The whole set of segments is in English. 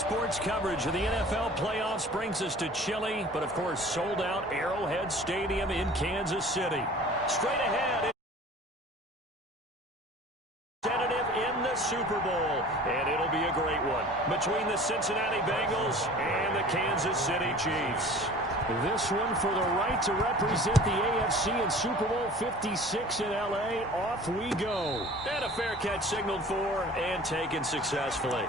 sports coverage of the NFL playoffs brings us to Chile, but of course sold out Arrowhead Stadium in Kansas City. Straight ahead, in the Super Bowl, and it'll be a great one between the Cincinnati Bengals and the Kansas City Chiefs. This one for the right to represent the AFC in Super Bowl 56 in L.A. Off we go. And a fair catch signaled for and taken successfully.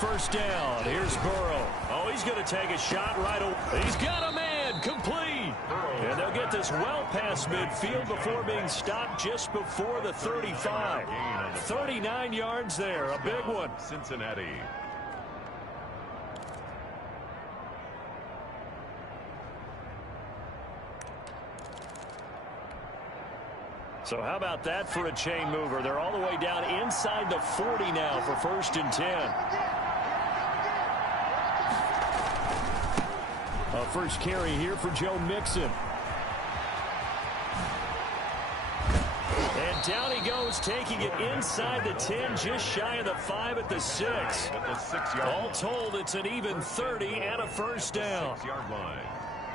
First down. Here's Burrow. Oh, he's going to take a shot right away. He's got a man. Complete. And they'll get this well past midfield before being stopped just before the 35. 39 yards there. A big one. Cincinnati. So how about that for a chain mover? They're all the way down inside the 40 now for 1st and 10. A first carry here for Joe Mixon. And down he goes, taking it inside the 10, just shy of the 5 at the 6. All told, it's an even 30 and a first down. 6-yard line.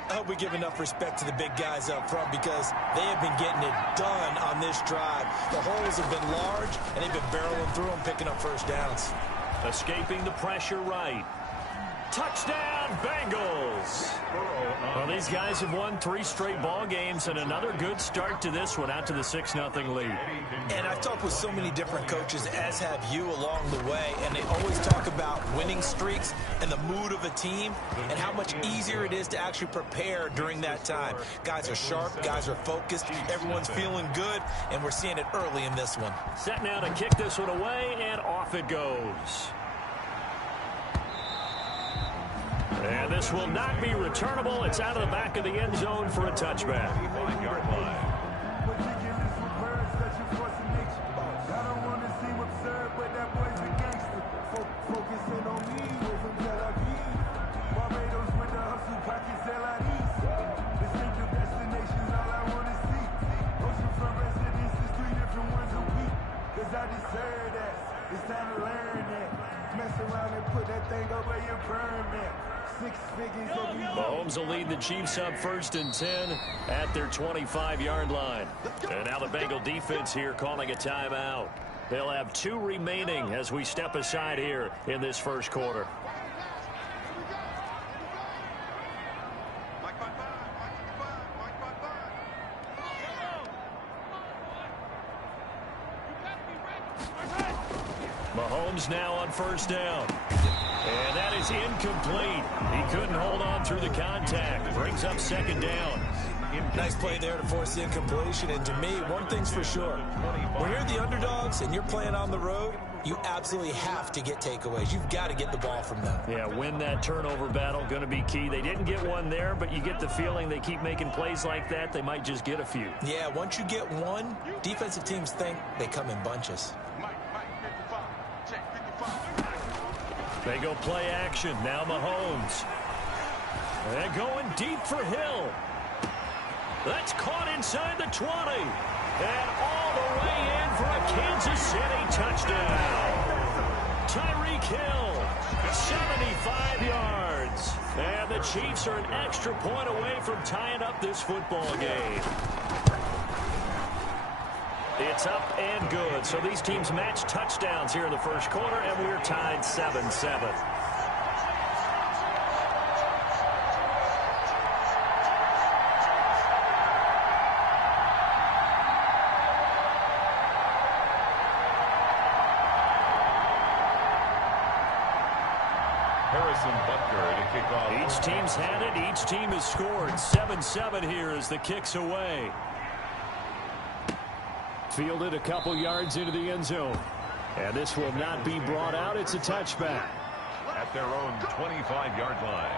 I hope we give enough respect to the big guys up front because they have been getting it done on this drive. The holes have been large, and they've been barreling through them, picking up first downs. Escaping the pressure right. Touchdown, Bengals. Well, these guys have won 3 straight ball games and another good start to this one out to the 6-0 lead. And I've talked with so many different coaches, as have you, along the way, and they always talk about winning streaks and the mood of a team and how much easier it is to actually prepare during that time. Guys are sharp, guys are focused, everyone's feeling good, and we're seeing it early in this one. Set now to kick this one away, and off it goes. And this will not be returnable. It's out of the back of the end zone for a touchback. 5-yard line. Mahomes will lead the Chiefs up 1st and 10 at their 25-yard line. And now the Bengal defense here calling a timeout. They'll have 2 remaining as we step aside here in this first quarter. Mahomes now on 1st down. And that is incomplete. He couldn't hold on through the contact. Brings up 2nd down. Nice play there to force the incompletion. And to me, one thing's for sure. When you're the underdogs and you're playing on the road, you absolutely have to get takeaways. You've got to get the ball from them. Yeah, win that turnover battle. Going to be key. They didn't get one there, but you get the feeling they keep making plays like that. They might just get a few. Yeah, once you get one, defensive teams think they come in bunches. They go play action. Now Mahomes. They're going deep for Hill. That's caught inside the 20. And all the way in for a Kansas City touchdown. Tyreek Hill, 75 yards. And the Chiefs are an extra point away from tying up this football game. It's up and good. So these teams match touchdowns here in the first quarter, and we're tied 7-7. Each team's had it. Each team has scored. 7-7 here as the kick's away. Fielded a couple yards into the end zone. And this will not be brought out. It's a touchback. At their own 25-yard line.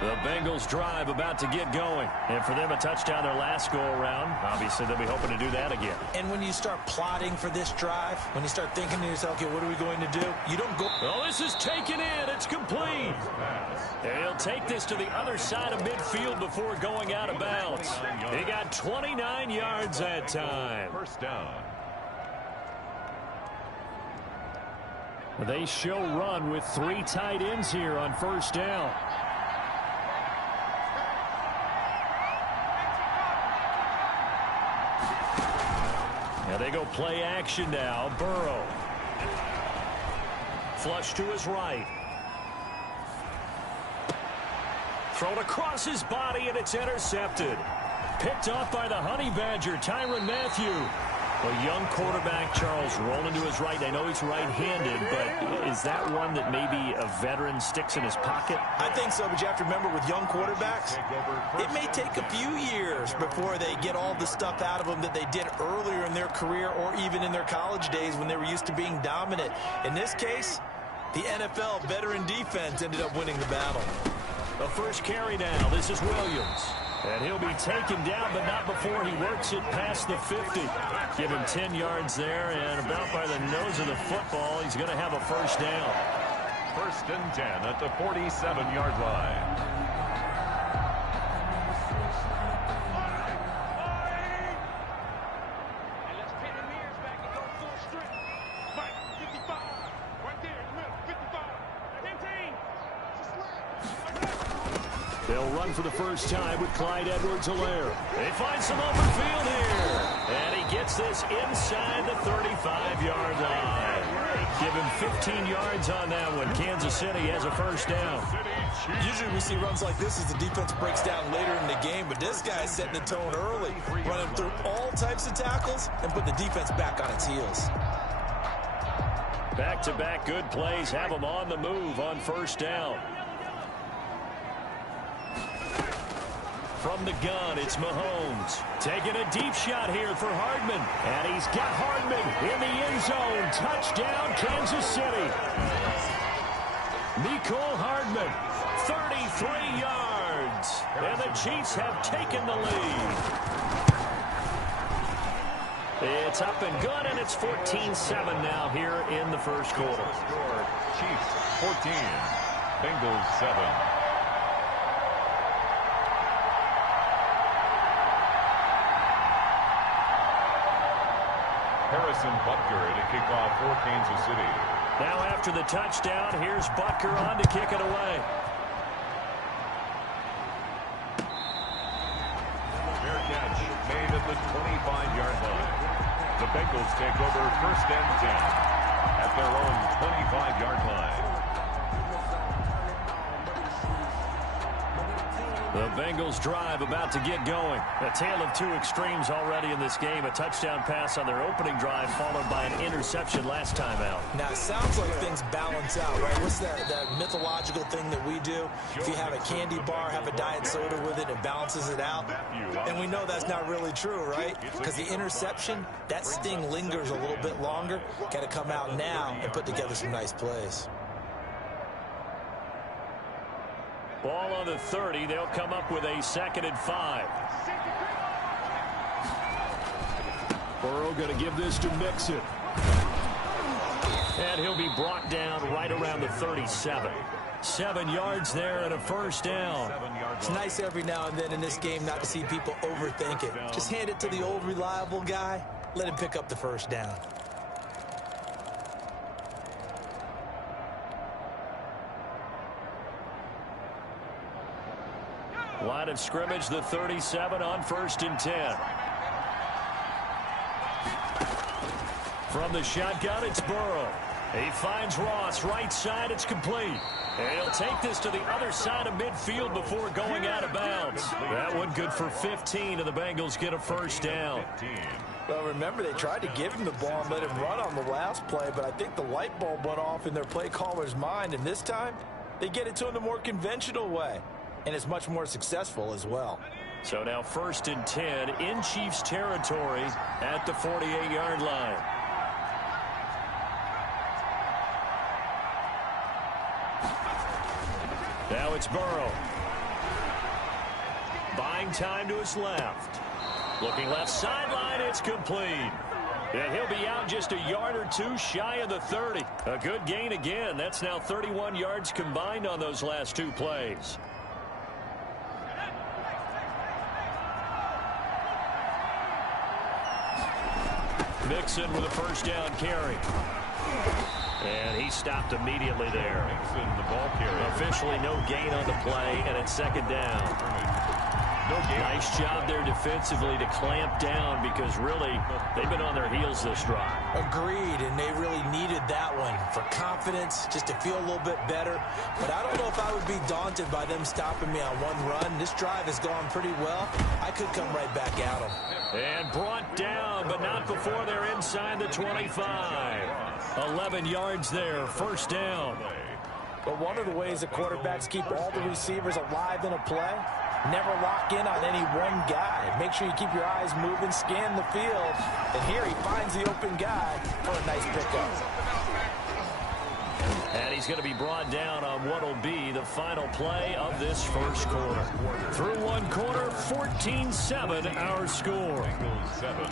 The Bengals drive about to get going. And for them, a touchdown their last go-around. Obviously, they'll be hoping to do that again. And when you start plotting for this drive, when you start thinking to yourself, okay, what are we going to do? You don't go. Oh, this is taken in. It's complete. And he'll take this to the other side of midfield before going out of bounds. He got 29 yards that time. First down. They show run with 3 tight ends here on first down. Now they go play action now. Burrow. Flush to his right. Thrown across his body, and it's intercepted. Picked off by the Honey Badger, Tyrann Mathieu. A young quarterback, Charles, rolling to his right. I know he's right-handed, but is that one that maybe a veteran sticks in his pocket? I think so, but you have to remember with young quarterbacks, it may take a few years before they get all the stuff out of them that they did earlier in their career or even in their college days when they were used to being dominant. In this case, the NFL veteran defense ended up winning the battle. The first carry now. This is Williams. And he'll be taken down, but not before he works it past the 50. Give him 10 yards there, and about by the nose of the football, he's going to have a first down. First and 10 at the 47-yard line. They'll run for the first time with Clyde Edwards-Helaire. They find some open field here. And he gets this inside the 35-yard line. Give him 15 yards on that one. Kansas City has a first down. Usually we see runs like this as the defense breaks down later in the game, but this guy's setting the tone early, running through all types of tackles and put the defense back on its heels. Back-to-back good plays have them on the move on first down. From the gun, it's Mahomes. Taking a deep shot here for Hardman. And he's got Hardman in the end zone. Touchdown, Kansas City. Mecole Hardman, 33 yards. And the Chiefs have taken the lead. It's up and good, and it's 14-7 now here in the first quarter. Chiefs 14, Bengals 7. Harrison Butker to kick off for Kansas City. Now after the touchdown, here's Butker on to kick it away. Fair catch made at the 25-yard line. The Bengals take over first and 10 at their own 25-yard line. The Bengals drive about to get going. A tale of two extremes already in this game. A touchdown pass on their opening drive followed by an interception last time out. Now, it sounds like things balance out, right? What's that mythological thing that we do? If you have a candy bar, have a diet soda with it, it balances it out. And we know that's not really true, right? Because the interception, that sting lingers a little bit longer. Got to come out now and put together some nice plays. Ball on the 30. They'll come up with a 2nd and 5. Burrow going to give this to Mixon. And he'll be brought down right around the 37. 7 yards there and a first down. It's nice every now and then in this game not to see people overthink it. Just hand it to the old reliable guy. Let him pick up the first down. Line of scrimmage, the 37 on 1st and 10. From the shotgun, it's Burrow. He finds Ross, right side, it's complete. And he'll take this to the other side of midfield before going out of bounds. That one good for 15, and the Bengals get a first down. Well, remember, they tried to give him the ball and let him run on the last play, but I think the light bulb went off in their play caller's mind, and this time, they get it to him the more conventional way. And it's much more successful as well. So now 1st and 10 in Chiefs territory at the 48-yard line. Now it's Burrow. buying time to his left. Looking left sideline, it's complete. And he'll be out just a yard or two shy of the 30. A good gain again. That's now 31 yards combined on those last two plays. Mixon with a first down carry. And he stopped immediately there. Mixon, the ball carrier. Officially no gain on the play, and it's second down. Nice job there defensively to clamp down because really they've been on their heels this drive. Agreed, and they really needed that one for confidence, just to feel a little bit better. But I don't know if I would be daunted by them stopping me on one run. This drive has gone pretty well. I could come right back at them. And brought down, but not before they're inside the 25. 11 yards there, first down. But one of the ways the quarterbacks keep all the receivers alive in a play, never lock in on any one guy. Make sure you keep your eyes moving, scan the field. And here he finds the open guy for a nice pickup. And he's going to be brought down on what will be the final play of this first quarter. Through one quarter, 14-7 our score. Bengals 7.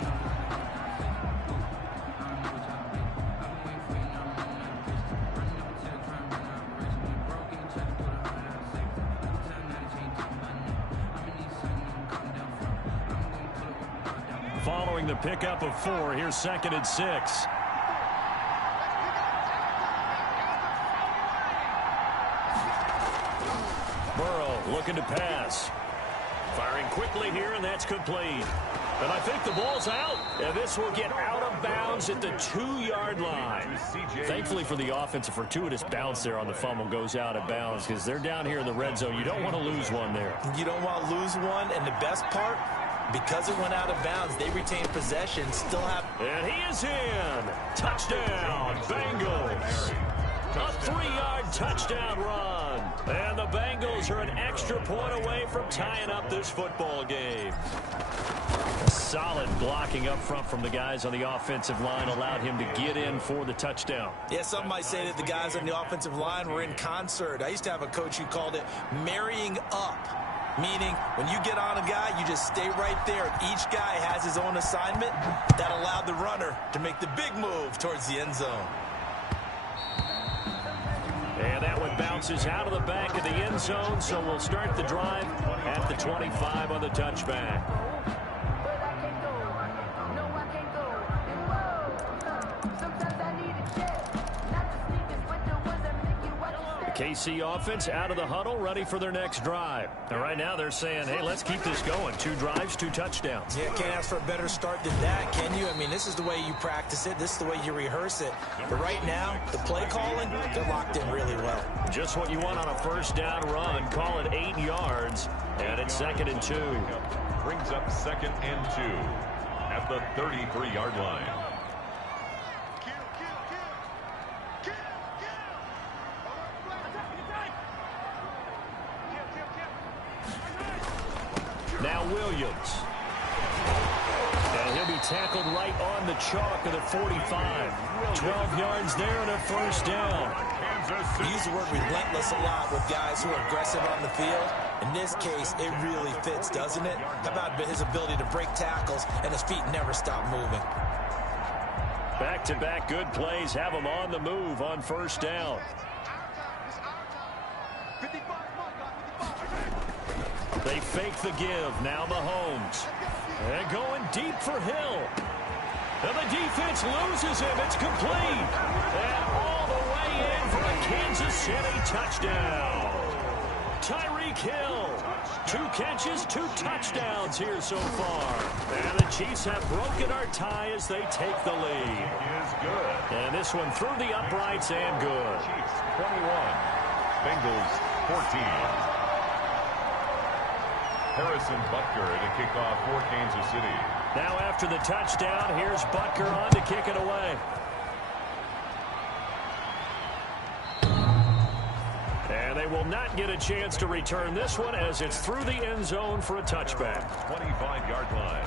Following the pickup of 4, here's 2nd and 6. Burrow looking to pass. Firing quickly here, and that's complete. And I think the ball's out, and this will get out of bounds at the 2-yard line. Thankfully for the offense, a fortuitous bounce there on the fumble goes out of bounds because they're down here in the red zone. You don't want to lose one there. You don't want to lose one, and the best part, because it went out of bounds, they retain possession, still have... And he is in. Touchdown, Bengals. A 3-yard touchdown run. And the Bengals are an extra point away from tying up this football game. Solid blocking up front from the guys on the offensive line allowed him to get in for the touchdown. Yeah, some might say that the guys on the offensive line were in concert. I used to have a coach who called it marrying up. Meaning, when you get on a guy, you just stay right there. Each guy has his own assignment. That allowed the runner to make the big move towards the end zone. And that one bounces out of the back of the end zone, so we'll start the drive at the 25 on the touchback. KC offense out of the huddle, ready for their next drive. And right now they're saying, hey, let's keep this going. 2 drives, 2 touchdowns. Yeah, can't ask for a better start than that, can you? I mean, this is the way you practice it. This is the way you rehearse it. But right now, the play calling, they're locked in really well. Just what you want on a first down run. Call it 8 yards, and it's 2nd and 2. Brings up 2nd and 2 at the 33-yard line. Now Williams. And he'll be tackled right on the chalk of the 45. 12 yards there and a first down. We use the word relentless a lot with guys who are aggressive on the field. In this case, it really fits, doesn't it? How about his ability to break tackles and his feet never stop moving? Back-to-back good plays have him on the move on first down. They fake the give. Now Mahomes. And going deep for Hill. And the defense loses him. It's complete. And all the way in for a Kansas City touchdown. Tyreek Hill. 2 catches, 2 touchdowns here so far. And the Chiefs have broken our tie as they take the lead. Is good. And this one through the uprights and good. Chiefs 21. Bengals 14. Harrison Butker to kick off for Kansas City. Now after the touchdown, here's Butker on to kick it away. And they will not get a chance to return this one as it's through the end zone for a touchback. 25-yard line.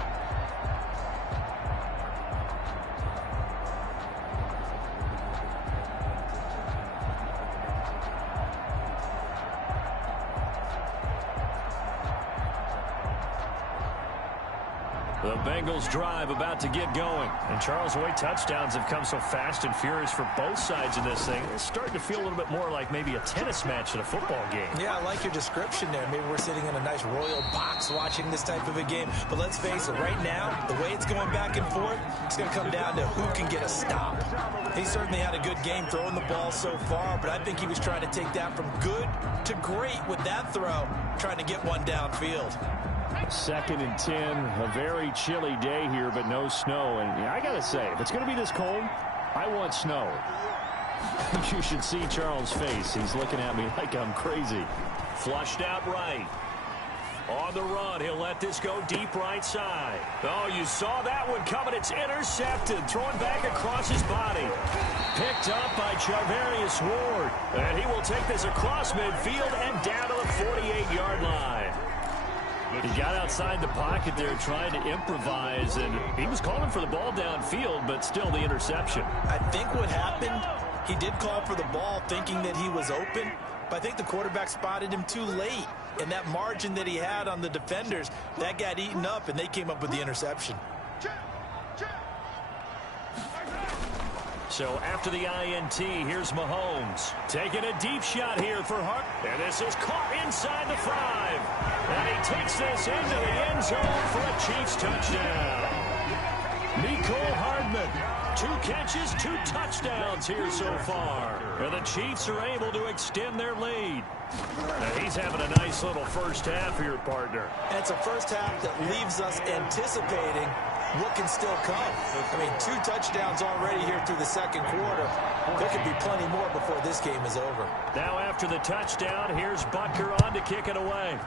The Bengals drive about to get going. And Charles, the way touchdowns have come so fast and furious for both sides in this thing, it's starting to feel a little bit more like maybe a tennis match than a football game. Yeah, I like your description there. Maybe we're sitting in a nice royal box watching this type of a game. But let's face it, right now, the way it's going back and forth, it's going to come down to who can get a stop. He certainly had a good game throwing the ball so far, but I think he was trying to take that from good to great with that throw, trying to get one downfield. 2nd and 10, a very chilly day here, but no snow. And I got to say, if it's going to be this cold, I want snow. You should see Charles' face. He's looking at me like I'm crazy. Flushed out right. On the run, he'll let this go deep right side. Oh, you saw that one coming. It's intercepted. Thrown back across his body. Picked up by Charvarius Ward. And he will take this across midfield and down to the 48-yard line. He got outside the pocket there trying to improvise, and he was calling for the ball downfield, but still the interception. I think what happened, he did call for the ball thinking that he was open, but I think the quarterback spotted him too late. And that margin that he had on the defenders, that got eaten up, and they came up with the interception. So after the INT, here's Mahomes. Taking a deep shot here for Hart. And this is caught inside the 5. And he takes this into the end zone for a Chiefs touchdown. Mecole Hardman, 2 catches, 2 touchdowns here so far. And the Chiefs are able to extend their lead. Now he's having a nice little first half here, partner. And it's a first half that leaves us anticipating what can still come. I mean, 2 touchdowns already here through the second quarter. There could be plenty more before this game is over. Now after the touchdown, here's Butker on to kick it away.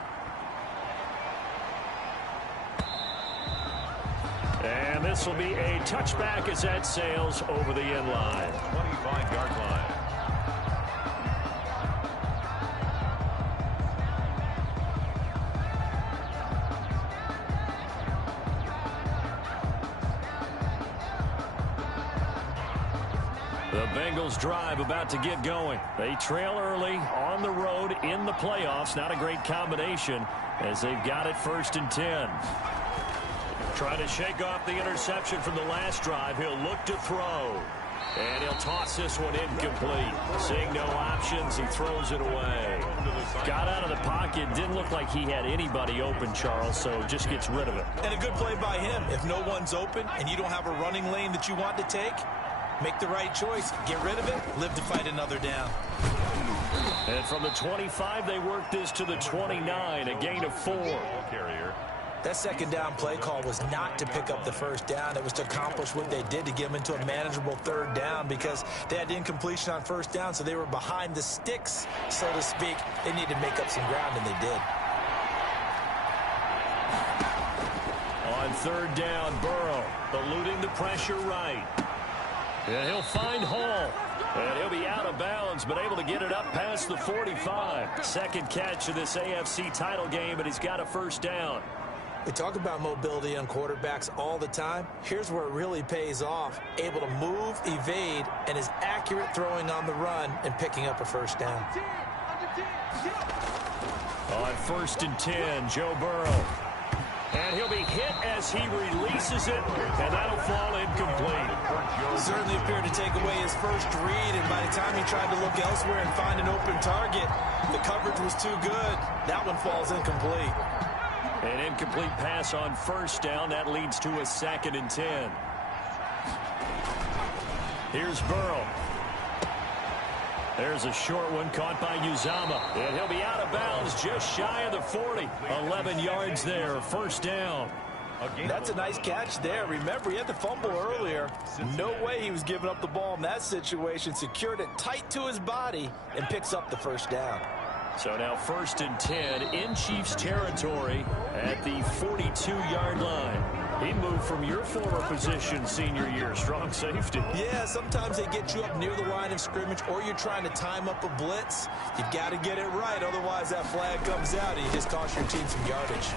And this will be a touchback as that sails over the end line. 25-yard line. The Bengals drive about to get going. They trail early on the road in the playoffs. Not a great combination as they've got it 1st and 10. Trying to shake off the interception from the last drive. He'll look to throw. And he'll toss this one incomplete. Seeing no options, he throws it away. Got out of the pocket. Didn't look like he had anybody open, Charles, so just gets rid of it. And a good play by him. If no one's open and you don't have a running lane that you want to take, make the right choice. Get rid of it. Live to fight another down. And from the 25, they work this to the 29. A gain of 4. That second down play call was not to pick up the first down. It was to accomplish what they did to get them into a manageable 3rd down because they had incompletion on 1st down, so they were behind the sticks, so to speak. They needed to make up some ground, and they did. On 3rd down, Burrow eluding the pressure right. And he'll find Hall. And he'll be out of bounds, but able to get it up past the 45. Second catch of this AFC title game, and he's got a 1st down. We talk about mobility on quarterbacks all the time. Here's where it really pays off. Able to move, evade, and is accurate throwing on the run and picking up a 1st down. On 1st and 10, Joe Burrow. And he'll be hit as he releases it, and that'll fall incomplete. Certainly appeared to take away his first read, and by the time he tried to look elsewhere and find an open target, the coverage was too good. That one falls incomplete. An incomplete pass on 1st down. That leads to a 2nd and 10. Here's Burrow. There's a short one caught by Uzama. And he'll be out of bounds just shy of the 40. 11 yards there. 1st down. That's a nice catch there. Remember, he had the fumble earlier. No way he was giving up the ball in that situation. Secured it tight to his body and picks up the 1st down. So now 1st and 10 in Chiefs territory at the 42-yard line. He moved from your former position senior year, strong safety. Yeah, sometimes they get you up near the line of scrimmage or you're trying to time up a blitz. You've got to get it right, otherwise that flag comes out and you just cost your team some yardage.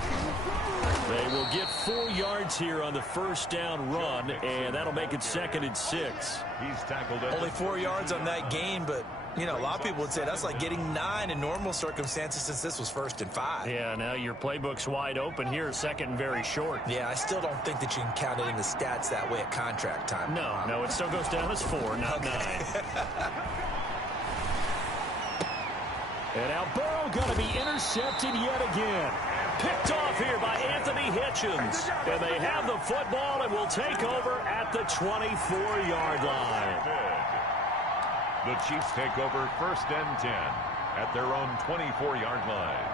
They will get 4 yards here on the 1st down run, and that'll make it 2nd and 6. He's tackled only 4 yards on that gain, but You know, a lot of people would say that's like getting 9 in normal circumstances since this was 1st and 5. Yeah, now your playbook's wide open here, 2nd and very short. Yeah, I still don't think that you can count it in the stats that way at contract time. No, it still goes down as 4, not 9. And now Burrow going to be intercepted yet again. Picked off here by Anthony Hitchens. And they have the football and will take over at the 24-yard line. The Chiefs take over 1st and 10 at their own 24-yard line.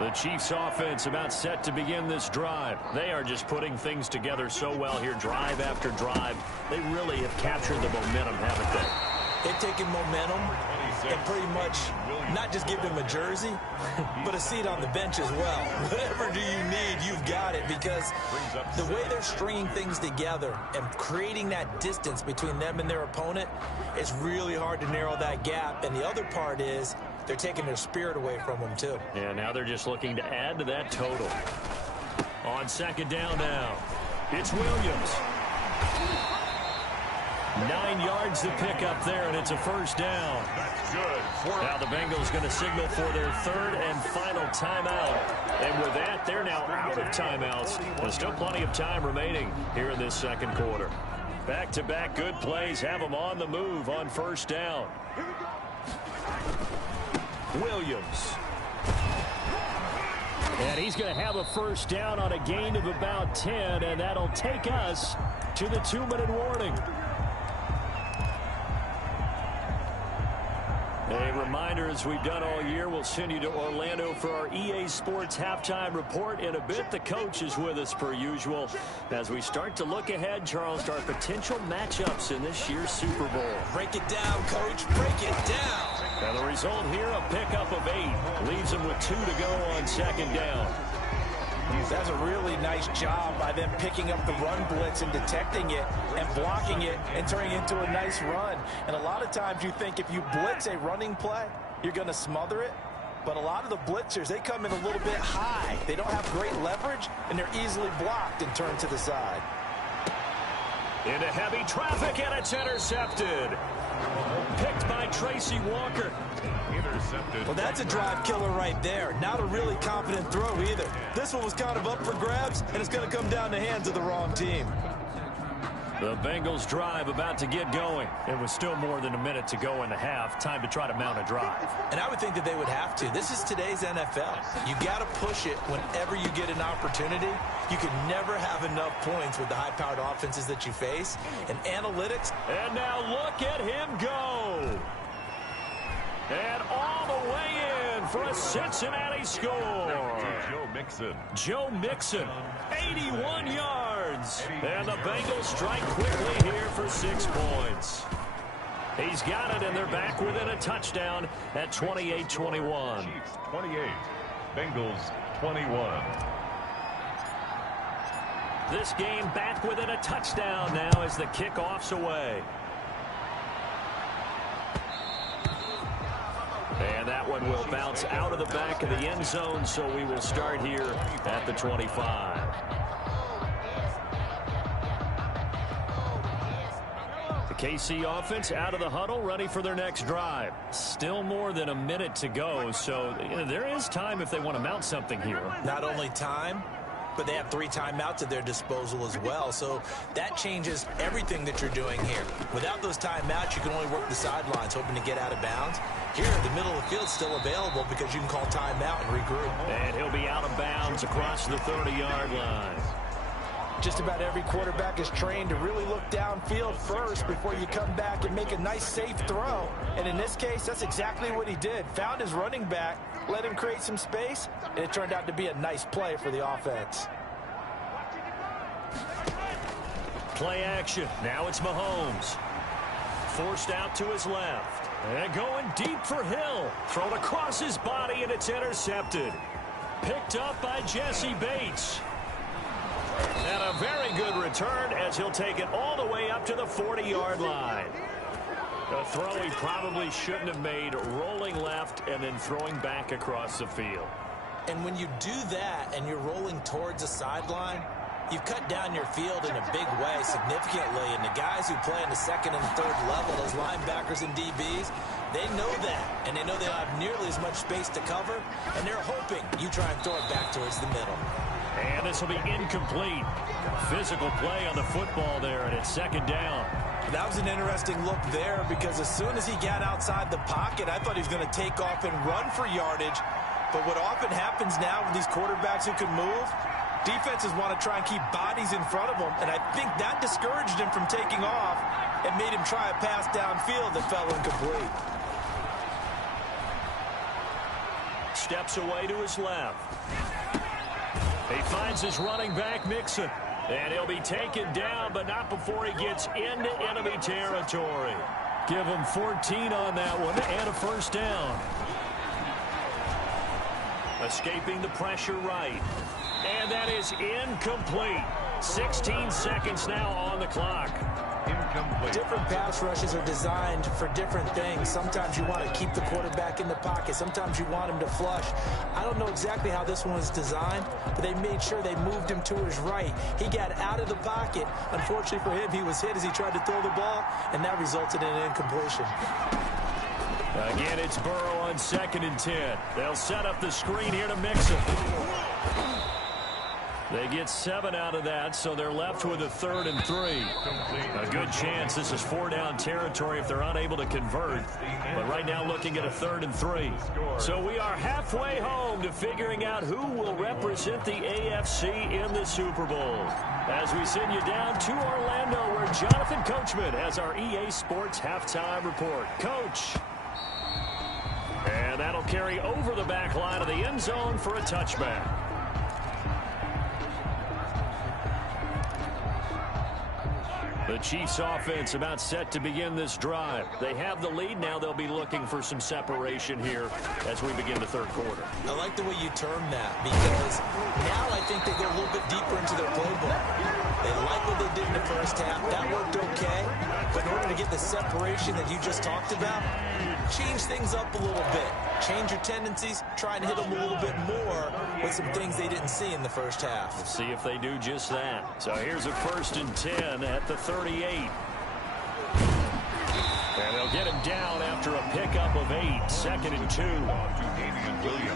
The Chiefs offense about set to begin this drive. They are just putting things together so well here, drive after drive. They really have captured the momentum, haven't they? They've taken momentum and pretty much not just give them a jersey, but a seat on the bench as well. Whatever do you need, you've got it, because the way they're stringing things together and creating that distance between them and their opponent, it's really hard to narrow that gap. And the other part is they're taking their spirit away from them, too. Yeah, now they're just looking to add to that total. On 2nd down now, it's Williams. 9 yards to pick up there, and it's a 1st down. That's good. Now the Bengals going to signal for their 3rd and final timeout. And with that, they're now out of timeouts. There's still plenty of time remaining here in this 2nd quarter. Back-to-back good plays have them on the move on 1st down. Williams. And he's going to have a 1st down on a gain of about 10, and that'll take us to the 2-minute warning. A reminder, as we've done all year, we'll send you to Orlando for our EA Sports halftime report in a bit. The coach is with us per usual as we start to look ahead, Charles, to our potential matchups in this year's Super Bowl. Break it down, Coach. Break it down. And the result here, a pickup of 8. Leaves them with 2 to go on 2nd down. That's a really nice job by them picking up the run blitz and detecting it and blocking it and turning it into a nice run. And a lot of times you think if you blitz a running play, you're going to smother it. But a lot of the blitzers, they come in a little bit high. They don't have great leverage, and they're easily blocked and turned to the side. Into heavy traffic, and it's intercepted. Picked by Tracy Walker. Intercepted. Well, that's a drive killer right there. Not a really confident throw either. This one was kind of up for grabs, and it's going to come down the hands of the wrong team. The Bengals drive about to get going. It was still more than a minute to go in the half. Time to try to mount a drive. And I would think that they would have to. This is today's NFL. You got to push it whenever you get an opportunity. You can never have enough points with the high-powered offenses that you face. And analytics. And now look at him go. And all the way in for a Cincinnati score. Joe Mixon. Joe Mixon, 81 yards. And the Bengals strike quickly here for 6 points. He's got it, and they're back within a touchdown at 28-21. Chiefs 28, Bengals 21. This game back within a touchdown now as the kickoff's away. And that one will bounce out of the back of the end zone, so we will start here at the 25. The KC offense out of the huddle, ready for their next drive. Still more than a minute to go, so there is time if they want to mount something here. Not only time, but they have 3 timeouts at their disposal as well. So that changes everything that you're doing here. Without those timeouts, you can only work the sidelines, hoping to get out of bounds. Here, the middle of the field is still available because you can call timeout and regroup. And he'll be out of bounds across the 30-yard line. Just about every quarterback is trained to really look downfield first before you come back and make a nice, safe throw. And in this case, that's exactly what he did. Found his running back, let him create some space, and it turned out to be a nice play for the offense. Play action. Now it's Mahomes. Forced out to his left. And going deep for Hill. Thrown across his body, and it's intercepted. Picked up by Jesse Bates. And a very good return as he'll take it all the way up to the 40-yard line. A throw he probably shouldn't have made, rolling left and then throwing back across the field. And when you do that and you're rolling towards the sideline, You've cut down your field in a big way significantly, and the guys who play in the second and third level, those linebackers and DBs, they know that, and they know they don't have nearly as much space to cover, and they're hoping you try and throw it back towards the middle. And this will be incomplete. Physical play on the football there, and it's second down. That was an interesting look there because as soon as he got outside the pocket, I thought he was going to take off and run for yardage. But what often happens now with these quarterbacks who can move, defenses want to try and keep bodies in front of them, and I think that discouraged him from taking off and made him try a pass downfield that fell incomplete. Steps away to his left. He finds his running back, Mixon. And he'll be taken down, but not before he gets into enemy territory. Give him 14 on that one and a first down. Escaping the pressure right. And that is incomplete. 16 seconds now on the clock. Incomplete. Different pass rushes are designed for different things. Sometimes you want to keep the quarterback in the pocket. Sometimes you want him to flush. I don't know exactly how this one was designed, but they made sure they moved him to his right. He got out of the pocket. Unfortunately for him, he was hit as he tried to throw the ball, and that resulted in an incompletion. Again, it's Burrow on 2nd and 10. They'll set up the screen here to Mixon. They get 7 out of that, so they're left with a 3rd and 3. A good chance this is 4-down territory if they're unable to convert. But right now looking at a 3rd and 3. So we are halfway home to figuring out who will represent the AFC in the Super Bowl. As we send you down to Orlando, where Jonathan Coachman has our EA Sports halftime report. Coach. And that'll carry over the back line of the end zone for a touchback. The Chiefs offense about set to begin this drive. They have the lead. Now they'll be looking for some separation here as we begin the third quarter. I like the way you term that because now I think they go a little bit deeper into their playbook. They like what they did in the first half. That worked okay. But in order to get the separation that you just talked about, change things up a little bit. Change your tendencies. Try and hit them a little bit more with some things they didn't see in the first half. We'll see if they do just that. So here's a 1st and 10 at the 38. And they'll get him down after a pickup of 8. 2nd and 2.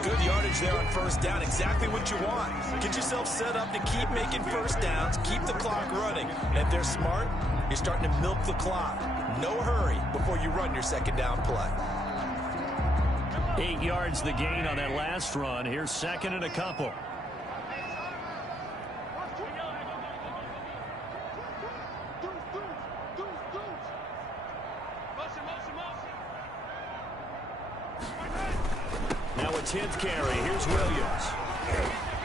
Good yardage there on first down. Exactly what you want. Get yourself set up to keep making first downs. Keep the clock running. And if they're smart, you're starting to milk the clock. No hurry before you run your second down play. 8 yards the gain on that last run. Here's 2nd and a couple. Now a 10th carry. Here's Williams.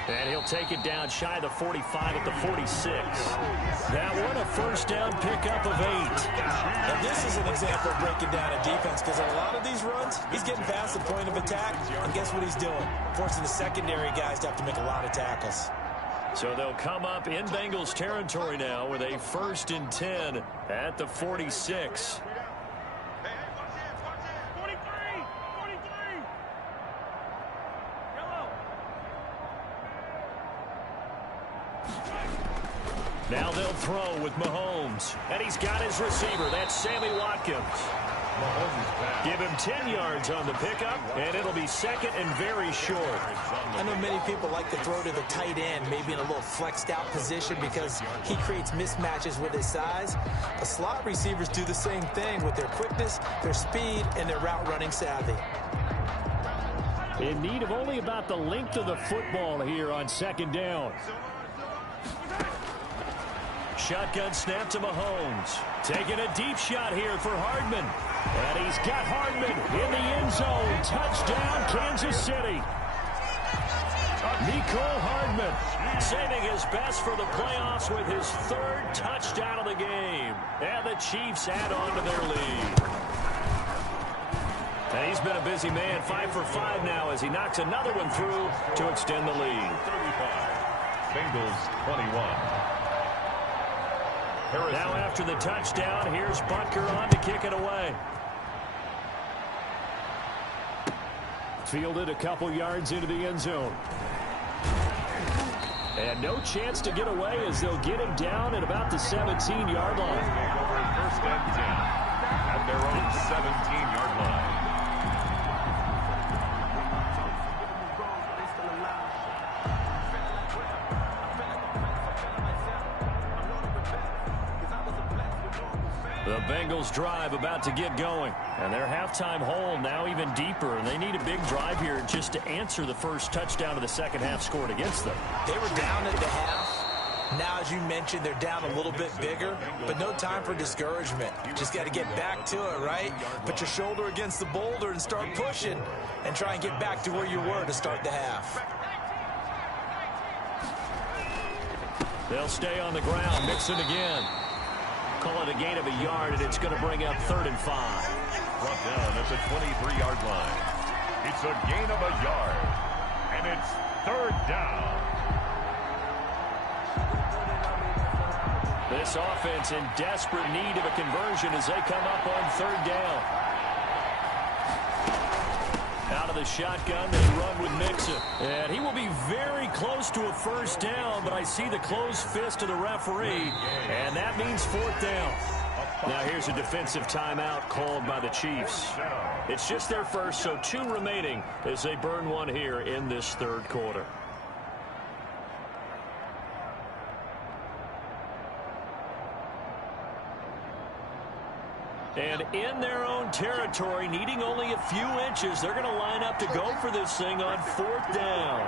And he'll take it down shy of the 45 at the 46. That one a first down pickup of 8. Now this is an example of breaking down a defense because on a lot of these runs, he's getting past the point of attack, and guess what he's doing? Forcing the secondary guys to have to make a lot of tackles. So they'll come up in Bengals territory now with a 1st and 10 at the 46. Now they'll throw with Mahomes. And he's got his receiver. That's Sammy Watkins. Give him 10 yards on the pickup, and it'll be 2nd and very short. I know many people like to throw to the tight end, maybe in a little flexed out position because he creates mismatches with his size. The slot receivers do the same thing with their quickness, their speed, and their route running savvy. In need of only about the length of the football here on 2nd down. Shotgun snap to Mahomes. Taking a deep shot here for Hardman. And he's got Hardman in the end zone. Touchdown, Kansas City. Mecole Hardman saving his best for the playoffs with his 3rd touchdown of the game. And the Chiefs add on to their lead. And he's been a busy man, 5 for 5 now as he knocks another one through to extend the lead. 35. Bengals 21. Now after the touchdown, here's Butker on to kick it away. Fielded a couple yards into the end zone. And no chance to get away as they'll get him down at about the 17-yard line. Over first and 10 at their own 17-yard line. The Bengals drive about to get going. And their halftime hole now even deeper. And they need a big drive here just to answer the first touchdown of the second half scored against them. They were down at the half. Now, as you mentioned, they're down a little bit bigger, but no time for discouragement. Just got to get back to it, right? Put your shoulder against the boulder and start pushing and try and get back to where you were to start the half. They'll stay on the ground, mixing again. Call it a gain of a yard, and it's going to bring up 3rd and 5. Brought down at the 23-yard line. It's a gain of a yard, and it's 3rd down. This offense in desperate need of a conversion as they come up on 3rd down. Out of the shotgun, they run with Mixon. And he will be very close to a 1st down, but I see the closed fist of the referee, and that means 4th down. Now here's a defensive timeout called by the Chiefs. It's just their first, so 2 remaining as they burn one here in this 3rd quarter. And in their own territory, needing only a few inches, they're going to line up to go for this thing on 4th down.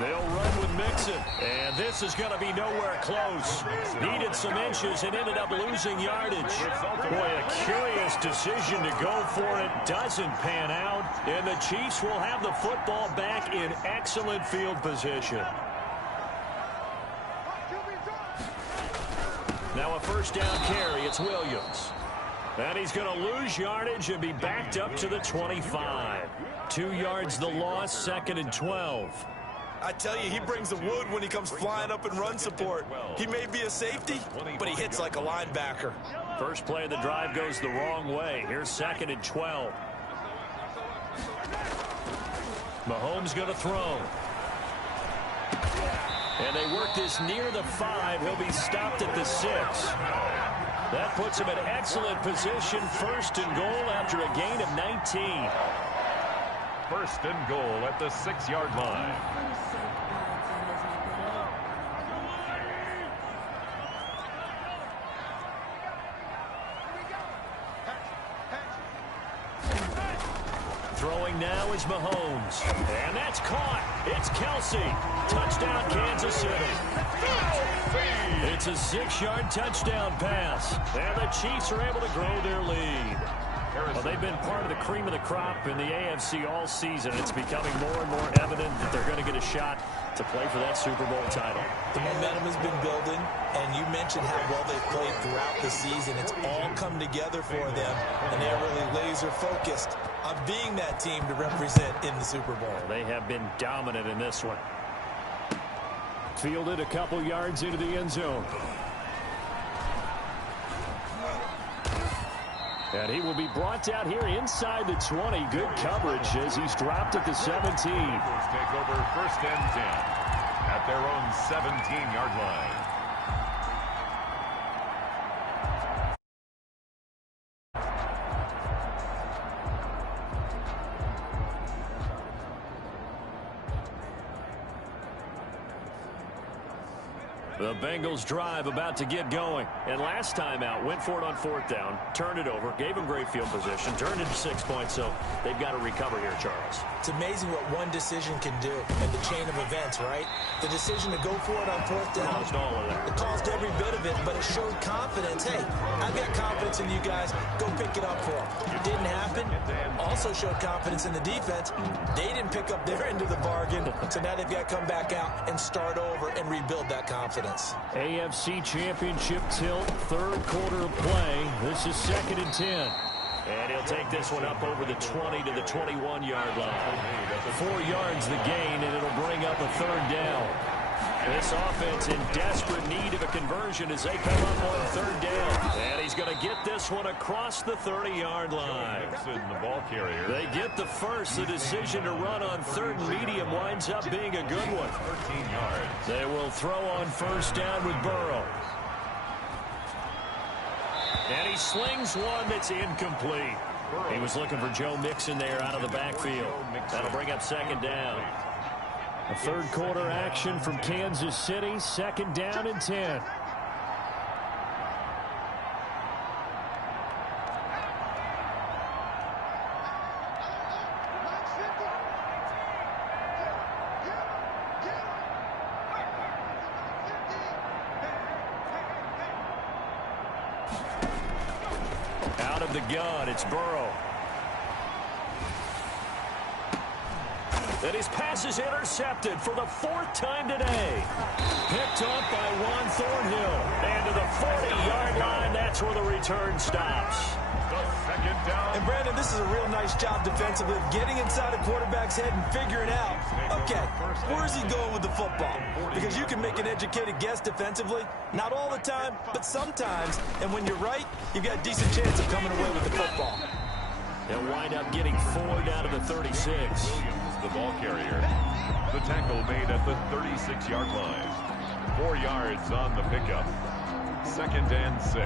They'll run with Mixon, and this is going to be nowhere close. Needed some inches and ended up losing yardage. Boy, a curious decision to go for it. Doesn't pan out, and the Chiefs will have the football back in excellent field position. Now a 1st down carry. It's Williams. And he's going to lose yardage and be backed up to the 25. 2 yards the loss, 2nd and 12. I tell you, he brings the wood when he comes flying up in run support. He may be a safety, but he hits like a linebacker. First play of the drive goes the wrong way. Here's 2nd and 12. Mahomes going to throw. And they work this near the 5. He'll be stopped at the 6. That puts him in excellent position. 1st and goal after a gain of 19. 1st and goal at the 6-yard line. Throwing now is Mahomes. And that's caught. It's Kelsey. Touchdown, Kansas City. It's a 6-yard touchdown pass. And the Chiefs are able to grow their lead. Well, they've been part of the cream of the crop in the AFC all season. It's becoming more and more evident that they're going to get a shot to play for that Super Bowl title. The momentum has been building, and you mentioned how well they've played throughout the season. It's all come together for them, and they're really laser-focused on being that team to represent in the Super Bowl. They have been dominant in this one. Fielded a couple yards into the end zone. And he will be brought down here inside the 20. Good coverage as he's dropped at the 17. Take over 1st and 10 at their own 17-yard line. The Bengals drive about to get going. And last time out, went for it on 4th down, turned it over, gave them great field position, turned it to 6 points, so they've got to recover here, Charles. It's amazing what one decision can do in the chain of events, right? The decision to go for it on 4th down. Caused all of that. It caused every bit of it, but it showed confidence. Hey, I've got confidence in you guys. Go pick it up for them. It didn't happen. Also showed confidence in the defense. They didn't pick up their end of the bargain, so now they've got to come back out and start over and rebuild that confidence. AFC Championship tilt, 3rd quarter of play. This is 2nd and 10. And he'll take this one up over the 20 to the 21-yard line. 4 yards the gain, and it'll bring up a 3rd down. This offense in desperate need of a conversion as they come up on third down. And he's going to get this one across the 30-yard line. The ball carrier. They get the first. The decision to run on third and medium winds up being a good one. 13 yards. They will throw on first down with Burrow. And he slings one that's incomplete. He was looking for Joe Mixon there out of the backfield. That'll bring up second down. A third quarter action from Kansas City. Second down and 10. Out of the gun, it's Burrow. And his pass is intercepted for the fourth time today. Picked up by Juan Thornhill. And to the 40-yard line, that's where the return stops. The second down. And, Brandon, this is a real nice job defensively of getting inside a quarterback's head and figuring out, okay, where is he going with the football? Because you can make an educated guess defensively. Not all the time, but sometimes. And when you're right, you've got a decent chance of coming away with the football. They'll wind up getting 4 down to the 36. Williams, the ball carrier. The tackle made at the 36-yard line. 4 yards on the pickup. Second and 6.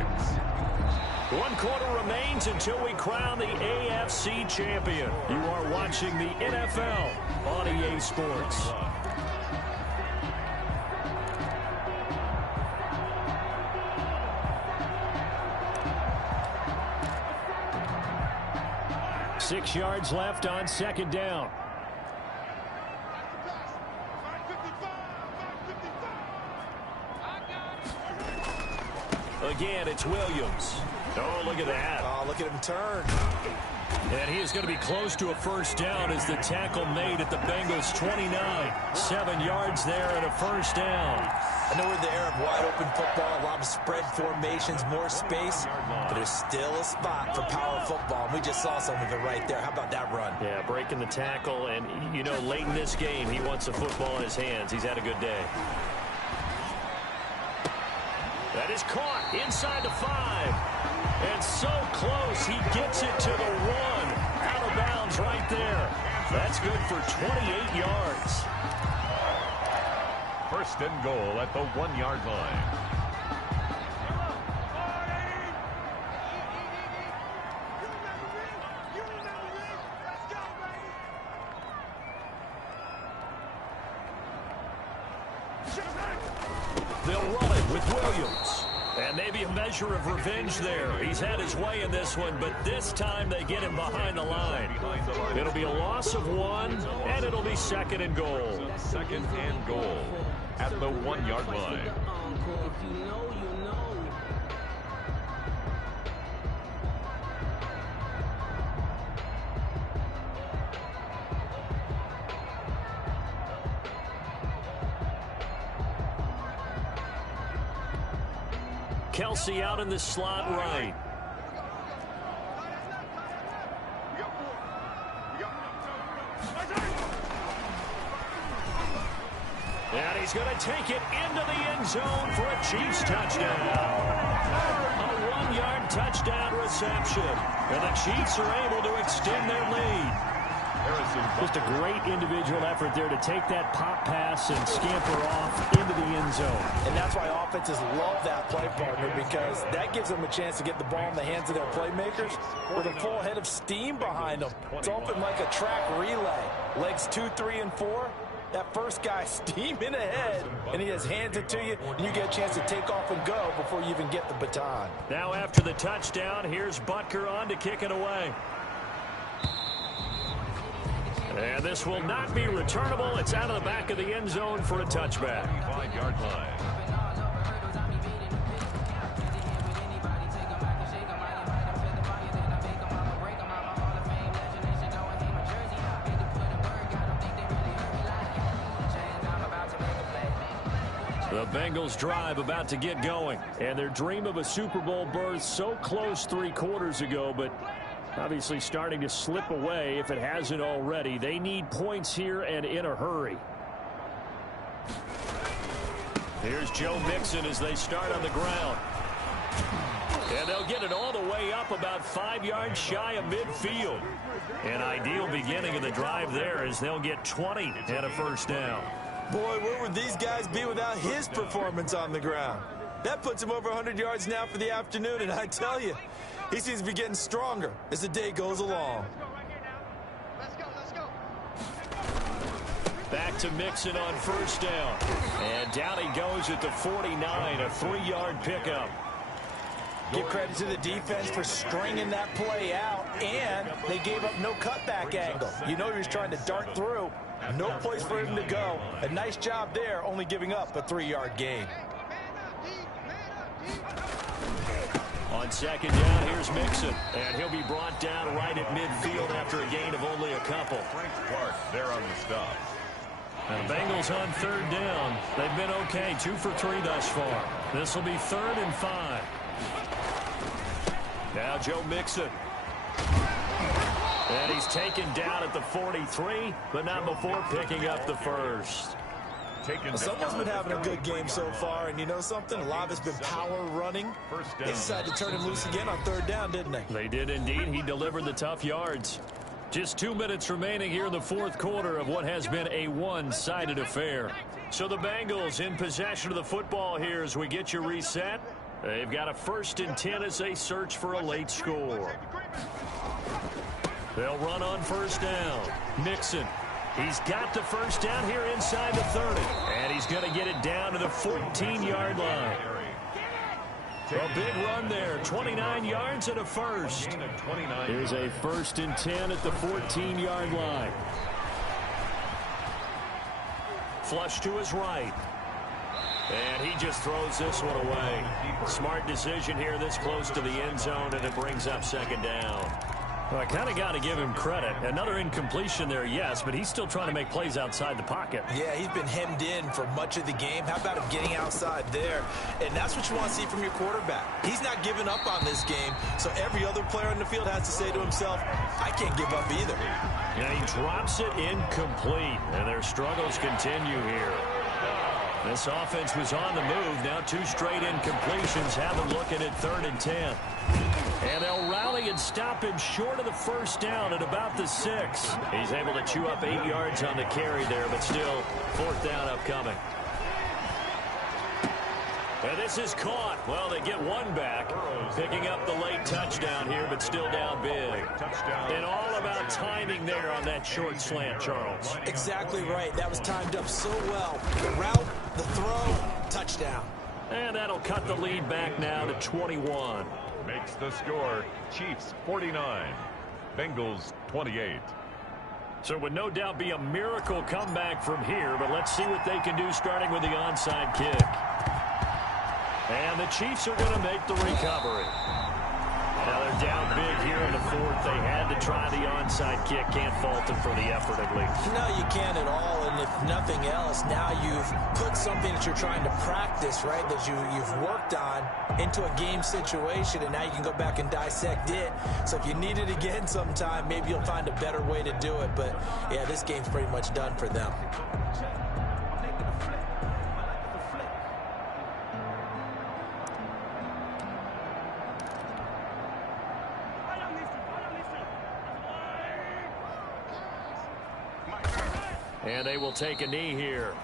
1 quarter remains until we crown the AFC champion. You are watching the NFL on EA Sports. Six yards left on second down. Again, it's Williams. Oh, look at that. Oh, look at him turn. And he is going to be close to a first down as the tackle made at the Bengals 29. 7 yards there and a first down. I know we're in the era of wide-open football, a lot of spread formations, more space, but there's still a spot for power football. And we just saw some of it right there. How about that run? Yeah, breaking the tackle, and, you know, late in this game, he wants the football in his hands. He's had a good day. That is caught inside the 5. And so close, he gets it to the 1. Out of bounds right there. That's good for 28 yards. First and goal at the 1-yard line. They'll run it with Williams. And maybe a measure of revenge there. He's had his way in this one, but this time they get him behind the line. It'll be a loss of 1, and it'll be second and goal. Second and goal at the 1-yard line. Kelsey out in the slot right. And he's going to take it into the end zone for a Chiefs touchdown. A 1-yard touchdown reception. And the Chiefs are able to extend their lead. Just a great individual effort there to take that pop pass and scamper off into the end zone. And that's why offenses love that play partner, because that gives them a chance to get the ball in the hands of their playmakers with a full head of steam behind them. It's often like a track relay. Legs 2, 3, and 4. That first guy steaming ahead, and he just hands it to you, and you get a chance to take off and go before you even get the baton. Now after the touchdown, here's Butker on to kick it away. And this will not be returnable. It's out of the back of the end zone for a touchback. 5-yard line. The Bengals drive about to get going. And their dream of a Super Bowl berth so close 3 quarters ago, but obviously starting to slip away if it hasn't already. They need points here and in a hurry. Here's Joe Mixon as they start on the ground. And they'll get it all the way up about 5 yards shy of midfield. An ideal beginning of the drive there as they'll get 20 and a first down. Boy, where would these guys be without his performance on the ground? That puts him over 100 yards now for the afternoon, and I tell you, he seems to be getting stronger as the day goes along. Back to Mixon on first down. And down he goes at the 49, a 3-yard pickup. Give credit to the defense for stringing that play out, and they gave up no cutback angle. You know he was trying to dart through. No place for him to go. A nice job there, only giving up a 3-yard gain. On second down, here's Mixon. And he'll be brought down right at midfield after a gain of only a couple. Frank Clark there on the stop. And the Bengals on third down. They've been okay, 2 for 3 thus far. This will be 3rd and 5. Now Joe Mixon. And he's taken down at the 43, but not before picking up the first. Well, someone's been having a good game so far, and you know something? A lot of it's been power running. They decided to turn him loose again on third down, didn't they? They did indeed. He delivered the tough yards. Just 2 minutes remaining here in the fourth quarter of what has been a one-sided affair. So the Bengals in possession of the football here as we get you reset. They've got a 1st and 10 as they search for a late score. They'll run on first down. Mixon. He's got the first down here inside the 30. And he's going to get it down to the 14-yard line. A big run there. 29 yards and a first. Here's a 1st and 10 at the 14-yard line. Flush to his right. And he just throws this one away. Smart decision here this close to the end zone, and it brings up second down. Well, I kind of got to give him credit. Another incompletion there, yes, but he's still trying to make plays outside the pocket. Yeah, he's been hemmed in for much of the game. How about him getting outside there? And that's what you want to see from your quarterback. He's not giving up on this game, so every other player on the field has to say to himself, I can't give up either. Yeah, he drops it incomplete, and their struggles continue here. This offense was on the move. Now 2 straight incompletions have them looking at 3rd and 10. And they'll rally and stop him short of the first down at about the 6. He's able to chew up 8 yards on the carry there, but still 4th down upcoming. And this is caught. Well, they get one back, picking up the late touchdown here, but still down big. And all about timing there on that short slant, Charles. Exactly right. That was timed up so well. The route, the throw, touchdown. And that'll cut the lead back now to 21. Makes the score Chiefs 49, Bengals 28. So it would no doubt be a miracle comeback from here, but let's see what they can do starting with the onside kick. And the Chiefs are going to make the recovery. Now they're down big here in the 4th. They had to try the onside kick. Can't fault them for the effort at least. No, you can't at all. And if nothing else, now you've put something that you're trying to practice, right, that you've worked on into a game situation, and now you can go back and dissect it. So if you need it again sometime, maybe you'll find a better way to do it. But, yeah, this game's pretty much done for them. And they will take a knee here.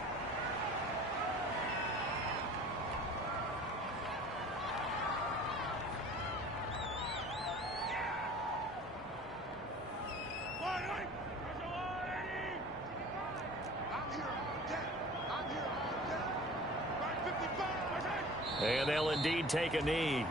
And they'll indeed take a knee.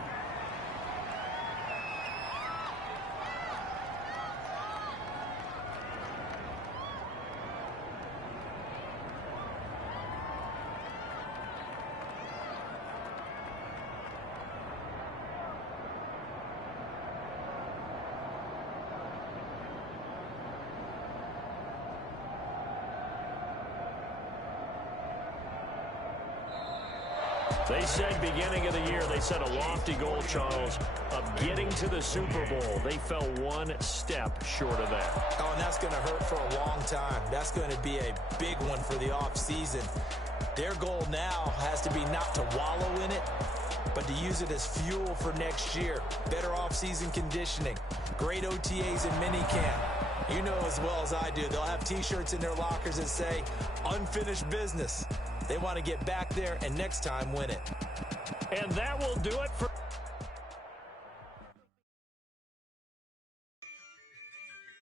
They said beginning of the year, they set a lofty goal, Charles, of getting to the Super Bowl. They fell one step short of that. Oh, and that's going to hurt for a long time. That's going to be a big one for the offseason. Their goal now has to be not to wallow in it, but to use it as fuel for next year. Better off-season conditioning, great OTAs and minicamp. You know as well as I do, they'll have T-shirts in their lockers that say, unfinished business. They want to get back there and next time win it. And that will do it for...